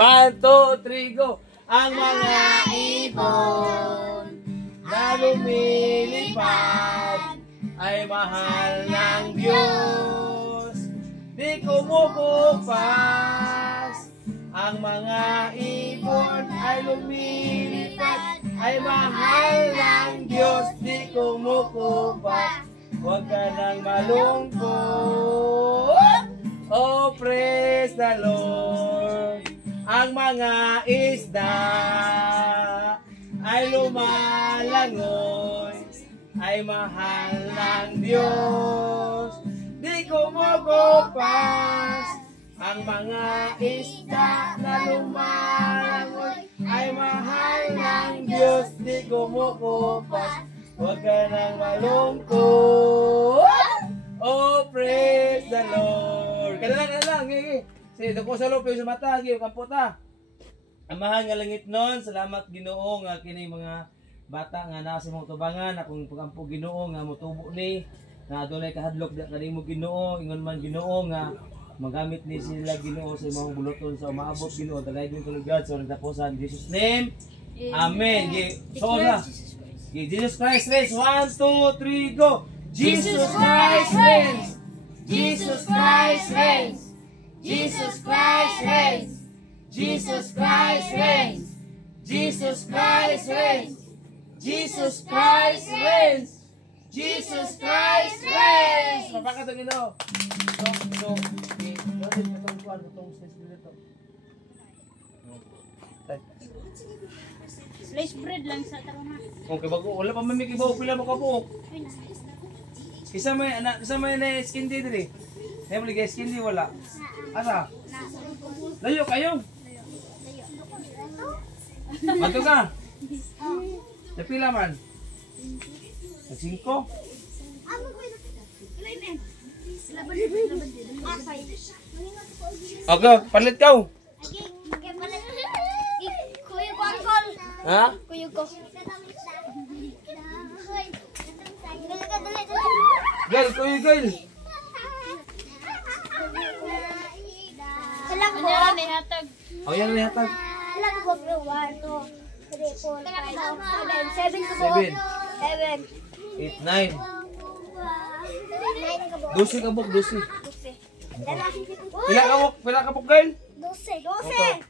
1, 2, 3, go! Ang mga ibon na lumilipad ay mahal ng Diyos, di kumukupas. Ang mga ibon ay lumilipad ay mahal ng Diyos, di kumukupas. Huwag ka nang malungkot, oh praise the Lord. Ang mga isda ay lumalangoy ay mahal ng Diyos, di kumukupas. Ang mga isda na lumalangoy ay mahal ng Diyos, di kumukupas. Huwag ka nang malungkot, oh praise the Lord. Kailangan, sige, dako sa loob yung sa mata, yung kamputa. Amahan nga langit nun, salamat Ginoo nga kini mga bata nga nasa mong tubangan, akong pagampo Ginoo nga motubo ni, na adunay kahadlok da kanimo Ginoo, ingon man Ginoo nga magamit ni sila Ginoo sa imong buluton sa umaabot Ginoo, dagay din tulugad sa nagtapusan, Jesus name. Amen. So na. Jesus Christ reigns. 1, 2, 3, go. Jesus Christ reigns. Jesus Christ reigns. Jesus Christ reigns. Jesus Christ reigns. Jesus Christ reigns. Jesus Christ reigns. Jesus Christ reigns. Mapakatong ino. So, slice bread lang sa taruna. Okay, bago wala pa mamikibaw pila mo kabuok. Isa may na skin day diri. Ay mo ligay skin day wala. Asa? Layo kayo. Mato ka. Napila man. 5. Okay, palit ka. Kuya ko angkol. Ha? Kuya ko. Girl, kuya girl. Salang ko. May hatag. Oh, yan na hatag. Salang ko. 1, 2, 3, 4, 5, 6, 7 ko. 7. 8, 9. 12 ka buk, 12. Pila ka buk girl? 12.